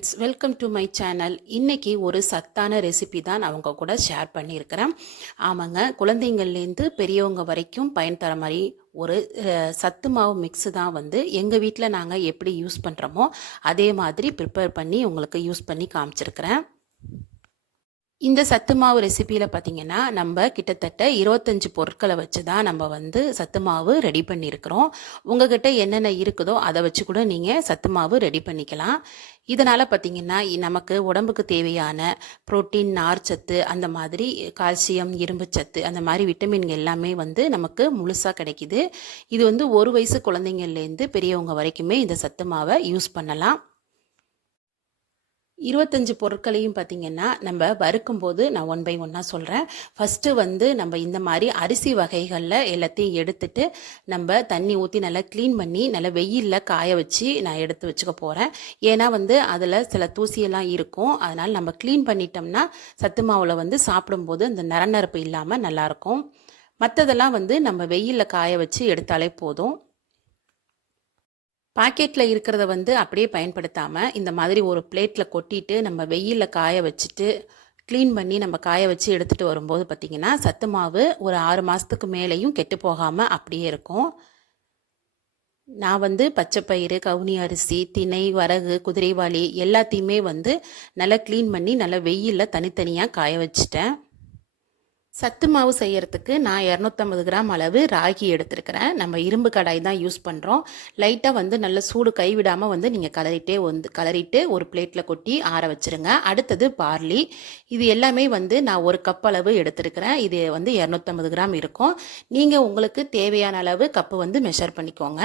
Friends welcome to my channel இன்றைக்கி ஒரு சத்தான ரெசிபி தான் நான் அவங்க கூட ஷேர் பண்ணியிருக்கிறேன். ஆமாங்க குழந்தைங்கள்லேருந்து பெரியவங்க வரைக்கும் பயன் தர மாதிரி ஒரு சத்து மாவு மிக்ஸு தான் வந்து எங்கள் வீட்டில் நாங்கள் எப்படி யூஸ் பண்ணுறோமோ அதே மாதிரி ப்ரிப்பேர் பண்ணி உங்களுக்கு யூஸ் பண்ணி காமிச்சிருக்கிறேன். இந்த சத்து மாவு ரெசிப்பியில் பார்த்தீங்கன்னா நம்ம கிட்டத்தட்ட இருபத்தஞ்சு பொருட்களை வச்சு தான் நம்ம வந்து சத்து மாவு ரெடி பண்ணியிருக்கிறோம் உங்ககிட்ட என்னென்ன இருக்குதோ அதை வச்சு கூட நீங்கள் சத்து மாவு ரெடி பண்ணிக்கலாம். இதனால் பார்த்தீங்கன்னா நமக்கு உடம்புக்கு தேவையான புரோட்டீன் நார்ச்சத்து அந்த மாதிரி கால்சியம் இரும்புச்சத்து அந்த மாதிரி விட்டமின்கள் எல்லாமே வந்து நமக்கு முழுசாக கிடைக்குது. இது வந்து ஒரு வயசு குழந்தைங்கள்லேருந்து பெரியவங்க வரைக்குமே இந்த சத்து மாவை யூஸ் பண்ணலாம். இருபத்தஞ்சு பொருட்களையும் பார்த்தீங்கன்னா நம்ம வறுக்கும்போது நான் ஒன் பை ஒன்னாக சொல்கிறேன் ஃபஸ்ட்டு வந்து நம்ம இந்த மாதிரி அரிசி வகைகளில் எல்லாத்தையும் எடுத்துட்டு நம்ம தண்ணி ஊற்றி நல்லா க்ளீன் பண்ணி நல்லா வெயிலில் காய வச்சு நான் எடுத்து வச்சுக்க போகிறேன் ஏன்னா வந்து அதில் சில தூசியெல்லாம் இருக்கும். அதனால் நம்ம க்ளீன் பண்ணிட்டோம்னா சத்து மாவில் வந்து சாப்பிடும்போது அந்த நரநரப்பு இல்லாமல் நல்லாயிருக்கும். மற்றதெல்லாம் வந்து நம்ம வெயிலில் காய வச்சு எடுத்தாலே போதும். பாக்கெட்டில் இருக்கிறத வந்து அப்படியே பயன்படுத்தாமல் இந்த மாதிரி ஒரு பிளேட்டில் கொட்டிட்டு நம்ம வெயிலில் காய வச்சுட்டு க்ளீன் பண்ணி நம்ம காய வச்சு எடுத்துகிட்டு வரும்போது பார்த்திங்கன்னா சத்து மாவு ஒரு ஆறு மாதத்துக்கு மேலேயும் கெட்டு போகாமல் அப்படியே இருக்கும். நான் வந்து பச்சைப்பயிறு கவுனி அரிசி திணை வரகு குதிரைவாளி எல்லாத்தையுமே வந்து நல்லா க்ளீன் பண்ணி நல்லா வெயிலில் தனித்தனியாக காய வச்சிட்டேன். சத்து மாவு செய்யறதுக்கு நான் இரநூத்தம்பது கிராம் அளவு ராகி எடுத்திருக்கிறேன். நம்ம இரும்பு கடாய் தான் யூஸ் பண்ணுறோம் லைட்டாக வந்து நல்ல சூடு கைவிடாமல் வந்து நீங்கள் கலரிட்டே வந்து கலரிட்டு ஒரு பிளேட்டில் கொட்டி ஆற வச்சிருங்க. அடுத்தது பார்லி. இது எல்லாமே வந்து நான் ஒரு கப் அளவு எடுத்திருக்கிறேன். இது வந்து இரநூத்தம்பது கிராம் இருக்கும். நீங்கள் உங்களுக்கு தேவையான அளவு கப்பு வந்து மெஷர் பண்ணிக்கோங்க.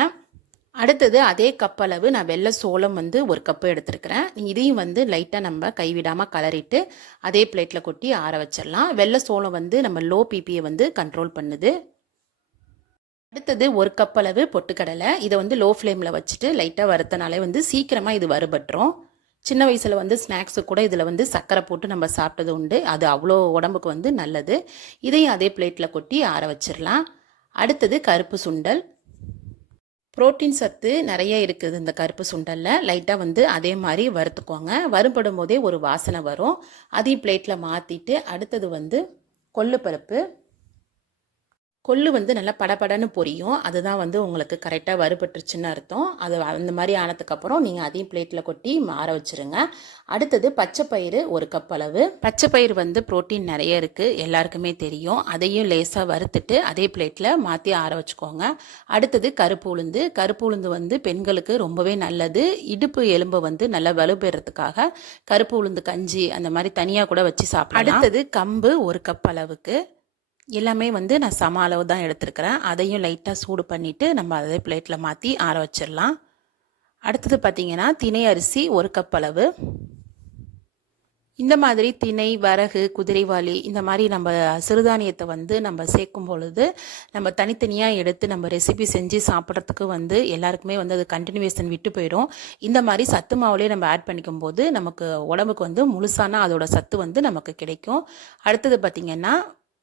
அடுத்தது அதே கப் அளவு நான் வெள்ளை சோளம் வந்து ஒரு கப்பு எடுத்திருக்கிறேன். இதையும் வந்து லைட்டாக நம்ம கைவிடாமல் கலரிட்டு அதே பிளேட்டில் கொட்டி ஆற வச்சிடலாம். வெள்ளை சோளம் வந்து நம்ம லோ பிபியை வந்து கண்ட்ரோல் பண்ணுது. அடுத்தது ஒரு கப் அளவு பொட்டுக்கடலை. இதை வந்து லோ ஃப்ளேமில் வச்சுட்டு லைட்டாக வறுத்தனாலே வந்து சீக்கிரமாக இது வறுபட்டுரும். சின்ன வயசில் வந்து ஸ்நாக்ஸு கூட இதில் வந்து சர்க்கரை போட்டு நம்ம சாப்பிட்டது உண்டு. அது அவ்வளோ உடம்புக்கு வந்து நல்லது. இதையும் அதே பிளேட்டில் கொட்டி ஆற வச்சிடலாம். அடுத்தது கருப்பு சுண்டல். புரோட்டீன் சத்து நிறைய இருக்குது இந்த கருப்பு சுண்டலில். லைட்டாக வந்து அதே மாதிரி வறுத்துக்கோங்க. வறுபடும் போதே ஒரு வாசனை வரும். அதையும் பிளேட்டில் மாற்றிட்டு அடுத்தது வந்து கொள்ளு பருப்பு கொள்ளு வந்து நல்லா படபடன்னு பொரியும். அதுதான் வந்து உங்களுக்கு கரெக்டாக வறுபட்டுருச்சுன்னு அர்த்தம். அது அந்த மாதிரி ஆனதுக்கப்புறம் நீங்கள் அதையும் பிளேட்டில் கொட்டி மாற வச்சுருங்க. அடுத்தது பச்சைப்பயிறு ஒரு கப் அளவு. பச்சைப்பயிறு வந்து புரோட்டீன் நிறைய இருக்குது எல்லாருக்குமே தெரியும். அதையும் லேசாக வறுத்துட்டு அதே பிளேட்டில் மாற்றி ஆற வச்சுக்கோங்க. அடுத்தது கருப்பு உளுந்து. கருப்பு உளுந்து வந்து பெண்களுக்கு ரொம்பவே நல்லது. இடுப்பு எலும்பை வந்து நல்லா வலுப்பெறதுக்காக கருப்பு உளுந்து கஞ்சி அந்த மாதிரி தனியாக கூட வச்சு சாப்பிடலாம். அடுத்தது கம்பு ஒரு கப் அளவுக்கு. எல்லாமே வந்து நான் சம அளவு தான் எடுத்துருக்கிறேன். அதையும் லைட்டாக சூடு பண்ணிவிட்டு நம்ம அதே பிளேட்டில் மாற்றி ஆற வச்சிடலாம். அடுத்தது பார்த்திங்கன்னா தினை அரிசி ஒரு கப் அளவு. இந்த மாதிரி திணை வரகு குதிரைவாளி இந்த மாதிரி நம்ம சிறுதானியத்தை வந்து நம்ம சேர்க்கும் பொழுது நம்ம தனித்தனியாக எடுத்து நம்ம ரெசிபி செஞ்சு சாப்பிட்றதுக்கு வந்து எல்லாருக்குமே வந்து அது கண்டினியூவேஷன் விட்டு போயிடும். இந்த மாதிரி சத்து மாவுலேயே நம்ம ஆட் பண்ணிக்கும் போது நமக்கு உடம்புக்கு வந்து முழுசான அதோட சத்து வந்து நமக்கு கிடைக்கும். அடுத்தது பார்த்திங்கன்னா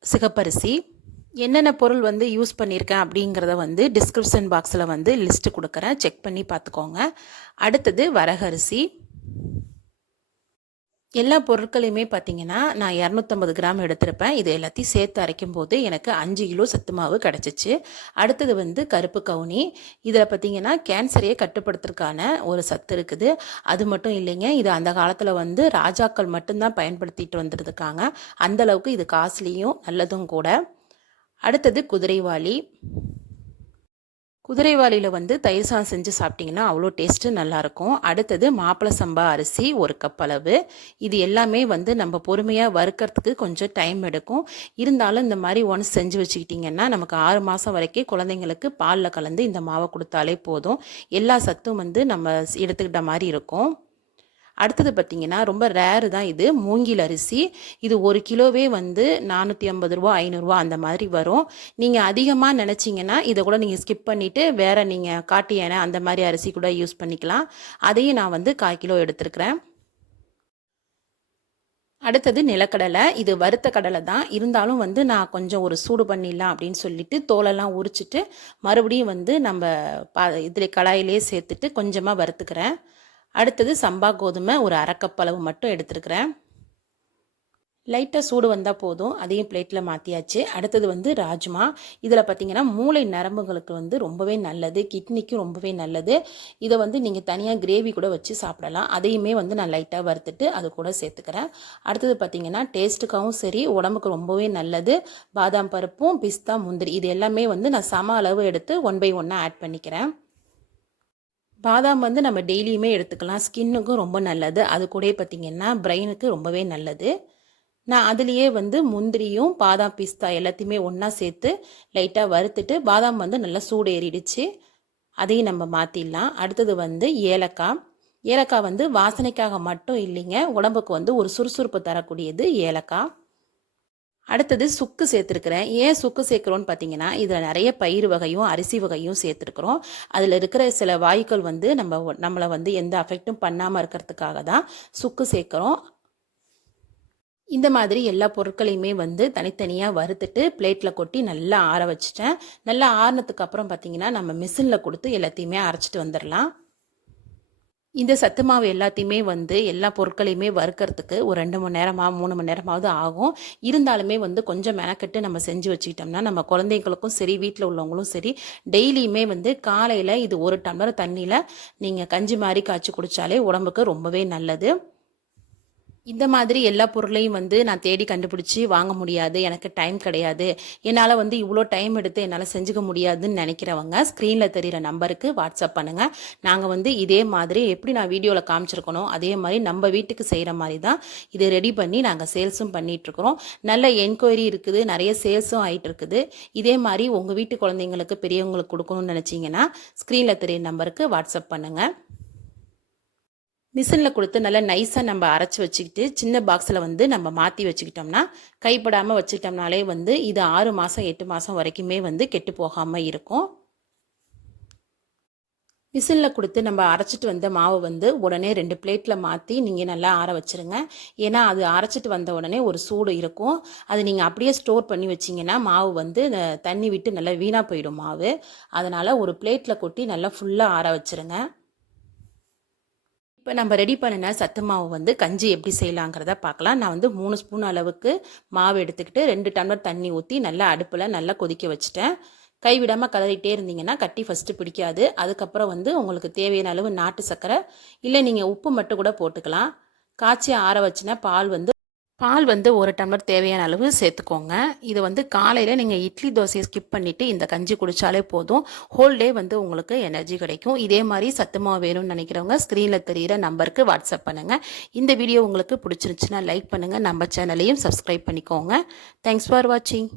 சிகப்பரிசி என்னென்ன பொருள் வந்து யூஸ் பண்ணியிருக்கேன் அப்படிங்கிறத வந்து டிஸ்கிரிப்ஷன் பாக்ஸில் வந்து லிஸ்ட்டு கொடுக்குறேன். செக் பண்ணி பார்த்துக்கோங்க. அடுத்தது வரகரிசி. எல்லா பொருட்களையுமே பார்த்தீங்கன்னா நான் இரநூத்தம்பது கிராம் எடுத்திருப்பேன். இது எல்லாத்தையும் சேர்த்து அரைக்கும் போது எனக்கு அஞ்சு கிலோ சத்து மாவு கிடச்சிச்சு. அடுத்தது வந்து கருப்பு கவுனி. இதில் பார்த்தீங்கன்னா கேன்சரையே கட்டுப்படுத்துறதுக்கான ஒரு சத்து இருக்குது. அது மட்டும் இல்லைங்க இது அந்த காலத்தில் வந்து ராஜாக்கள் மட்டும்தான் பயன்படுத்திட்டு வந்துருக்காங்க அந்தளவுக்கு இது காஸ்ட்லியும் நல்லதும் கூட. அடுத்தது குதிரைவாளி குதிரைவாளியில் வந்து தயிர் சாதம் செஞ்சு சாப்பிட்டிங்கன்னா அவ்வளோ டேஸ்ட்டு நல்லாயிருக்கும். அடுத்தது மாப்பிளை சம்பா அரிசி ஒரு கப் அளவு. இது எல்லாமே வந்து நம்ம பொறுமையாக வறுக்கிறதுக்கு கொஞ்சம் டைம் எடுக்கும். இருந்தாலும் இந்த மாதிரி ஒன்ஸ் செஞ்சு வச்சுக்கிட்டிங்கன்னா நமக்கு ஆறு மாதம் வரைக்கும் குழந்தைங்களுக்கு பாலில் கலந்து இந்த மாவை கொடுத்தாலே போதும். எல்லா சத்தும் வந்து நம்ம எடுத்துக்கிட்ட மாதிரி இருக்கும். அடுத்தது பார்த்தீங்கன்னா ரொம்ப ரேரு தான் இது. மூங்கில் அரிசி. இது ஒரு கிலோவே வந்து நானூற்றி ஐம்பது ரூபா ஐநூறுரூவா அந்த மாதிரி வரும். நீங்கள் அதிகமாக நினச்சிங்கன்னா இதை கூட நீங்கள் ஸ்கிப் பண்ணிவிட்டு வேறு நீங்கள் காட்டு யானை அந்த மாதிரி அரிசி கூட யூஸ் பண்ணிக்கலாம். அதையும் நான் வந்து கால் கிலோ எடுத்திருக்கிறேன். அடுத்தது நிலக்கடலை. இது வறுத்த கடலை தான். இருந்தாலும் வந்து நான் கொஞ்சம் ஒரு சூடு பண்ணிடலாம் அப்படின்னு சொல்லிட்டு தோலெல்லாம் உரிச்சிட்டு மறுபடியும் வந்து நம்ம பா இதில் கடாயிலே சேர்த்துட்டு கொஞ்சமாக வறுத்துக்கிறேன். அடுத்தது சம்பா கோதுமை ஒரு அரைக்கப்பளவு மட்டும் எடுத்துருக்கிறேன். லைட்டாக சூடு வந்தால் போதும். அதையும் பிளேட்டில் மாற்றியாச்சு அடுத்தது வந்து ராஜ்மா. இதில் பார்த்தீங்கன்னா மூளை நரம்புகளுக்கு வந்து ரொம்பவே நல்லது. கிட்னிக்கும் ரொம்பவே நல்லது. இதை வந்து நீங்கள் தனியாக கிரேவி கூட வச்சு சாப்பிடலாம். அதையுமே வந்து நான் லைட்டாக வறுத்துட்டு அது கூட சேர்த்துக்கிறேன். அடுத்தது பார்த்தீங்கன்னா டேஸ்ட்டுக்காகவும் சரி உடம்புக்கு ரொம்பவே நல்லது. பாதாம் பருப்பும் பிஸ்தா முந்திரி இது எல்லாமே வந்து நான் சம அளவு எடுத்து ஒன் பை ஒன்னாக ஆட் பண்ணிக்கிறேன். பாதாம் வந்து நம்ம டெய்லியுமே எடுத்துக்கலாம். ஸ்கின்னுக்கும் ரொம்ப நல்லது. அது கூட பார்த்திங்கன்னா பிரெயினுக்கு ரொம்பவே நல்லது. நான் அதுலேயே வந்து முந்திரியும் பாதாம் பிஸ்தா எல்லாத்தையுமே ஒன்றா சேர்த்து லைட்டாக வறுத்துட்டு பாதாம் வந்து நல்லா சூடு ஏறிடுச்சு அதையும் நம்ம மாற்றிடலாம் அடுத்தது வந்து ஏலக்காய். ஏலக்காய் வந்து வாசனைக்காக மட்டும் இல்லைங்க. உடம்புக்கு வந்து ஒரு சுறுசுறுப்பு தரக்கூடியது ஏலக்காய். அடுத்தது சுக்கு சேர்த்துருக்குறேன். ஏன் சுக்கு சேர்க்குறோன்னு பார்த்தீங்கன்னா இதில் நிறைய பயிர் வகையும் அரிசி வகையும் சேர்த்துருக்குறோம். அதில் இருக்கிற சில வாயுக்கள் வந்து நம்ம நம்மளை வந்து எந்த அஃபெக்டும் பண்ணாமல் இருக்கிறதுக்காக தான் சுக்கு சேர்க்குறோம். இந்த மாதிரி எல்லா பொருட்களையுமே வந்து தனித்தனியாக வறுத்துட்டு பிளேட்டில் கொட்டி நல்லா ஆற வச்சுட்டேன். நல்லா ஆறினதுக்கு அப்புறம் பார்த்தீங்கன்னா நம்ம மிஷினில் கொடுத்து எல்லாத்தையுமே அரைச்சிட்டு வந்துடலாம் இந்த சத்து மாவு எல்லாத்தையுமே வந்து எல்லா பொருட்களையுமே வறுக்கிறதுக்கு ஒரு ரெண்டு மணி நேரமாக மூணு மணி நேரமாவது ஆகும். இருந்தாலுமே வந்து கொஞ்சம் மெனக்கெட்டு நம்ம செஞ்சு வச்சுக்கிட்டோம்னா நம்ம குழந்தைங்களுக்கும் சரி வீட்டில் உள்ளவங்களும் சரி டெய்லியுமே வந்து காலையில் இது ஒரு டம்ளர் தண்ணியில் நீங்கள் கஞ்சி மாதிரி காய்ச்சி குடித்தாலே உடம்புக்கு ரொம்பவே நல்லது. இந்த மாதிரி எல்லா பொருளையும் வந்து நான் தேடி கண்டுபிடிச்சி வாங்க முடியாது. எனக்கு டைம் கிடையாது. என்னால் வந்து இவ்வளோ டைம் எடுத்து என்னால் செஞ்சுக்க முடியாதுன்னு நினைக்கிறவங்க ஸ்க்ரீனில் தெரிகிற நம்பருக்கு வாட்ஸ்அப் பண்ணுங்கள் நாங்கள் வந்து இதே மாதிரி எப்படி நான் வீடியோவில் காமிச்சிருக்கணும் அதே மாதிரி நம்ம வீட்டுக்கு செய்கிற மாதிரி தான் இதை ரெடி பண்ணி நாங்கள் சேல்ஸும் பண்ணிகிட்ருக்குறோம் நல்ல என்கொயரி இருக்குது நிறைய சேல்ஸும் ஆகிட்டு இருக்குது. இதே மாதிரி உங்கள் வீட்டு குழந்தைங்களுக்கு பெரியவங்களுக்கு கொடுக்கணும்னு நினச்சிங்கன்னா ஸ்க்ரீனில் தெரியிற நம்பருக்கு வாட்ஸ்அப் பண்ணுங்கள் மிஷினில் கொடுத்து நல்லா நைஸாக நம்ம அரைச்சி வச்சுக்கிட்டு சின்ன பாக்ஸில் வந்து நம்ம மாற்றி வச்சுக்கிட்டோம்னா கைப்படாமல் வச்சுக்கிட்டோம்னாலே வந்து இது ஆறு மாதம் எட்டு மாதம் வரைக்குமே வந்து கெட்டு போகாமல் இருக்கும். மிஷினில் கொடுத்து நம்ம அரைச்சிட்டு வந்த மாவு வந்து உடனே ரெண்டு பிளேட்டில் மாற்றி நீங்கள் நல்லா ஆற வச்சுருங்க. ஏன்னா அது அரைச்சிட்டு வந்த உடனே ஒரு சூடு இருக்கும். அது நீங்கள் அப்படியே ஸ்டோர் பண்ணி வச்சிங்கன்னா மாவு வந்து தண்ணி விட்டு நல்லா வீணாக போயிடும் மாவு. அதனால் ஒரு பிளேட்டில் கொட்டி நல்லா ஃபுல்லாக ஆற வச்சுருங்க. இப்போ நம்ம ரெடி பண்ணின சத்து மாவு வந்து கஞ்சி எப்படி செய்யலாங்கிறத பார்க்கலாம். நான் வந்து மூணு ஸ்பூன் அளவுக்கு மாவு எடுத்துக்கிட்டு ரெண்டு டம்ளர் தண்ணி ஊற்றி நல்லா அடுப்பில் நல்லா கொதிக்க வச்சுட்டேன். கைவிடாமல் கலரிட்டே இருந்தீங்கன்னா கட்டி ஃபஸ்ட்டு பிடிக்காது. அதுக்கப்புறம் வந்து உங்களுக்கு தேவையான அளவு நாட்டு சர்க்கரை இல்லை நீங்கள் உப்பு மட்டும் கூட போட்டுக்கலாம். காய்ச்சி ஆற வச்சுனா பால் வந்து பால் வந்து ஒரு டம்ளர் தேவையான அளவு சேர்த்துக்கோங்க. இது வந்து காலையில் நீங்கள் இட்லி தோசையை ஸ்கிப் பண்ணிவிட்டு இந்த கஞ்சி குடித்தாலே போதும். ஹோல் டே வந்து உங்களுக்கு எனர்ஜி கிடைக்கும். இதே மாதிரி சத்துமாவு வேணும்னு நினைக்கிறவங்க ஸ்க்ரீனில் தெரிகிற நம்பருக்கு வாட்ஸ்அப் பண்ணுங்கள் இந்த வீடியோ உங்களுக்கு பிடிச்சிருந்துச்சுன்னா லைக் பண்ணுங்கள் நம்ம சேனலையும் சப்ஸ்கிரைப் பண்ணிக்கோங்க. தேங்க்ஸ் ஃபார் வாட்சிங்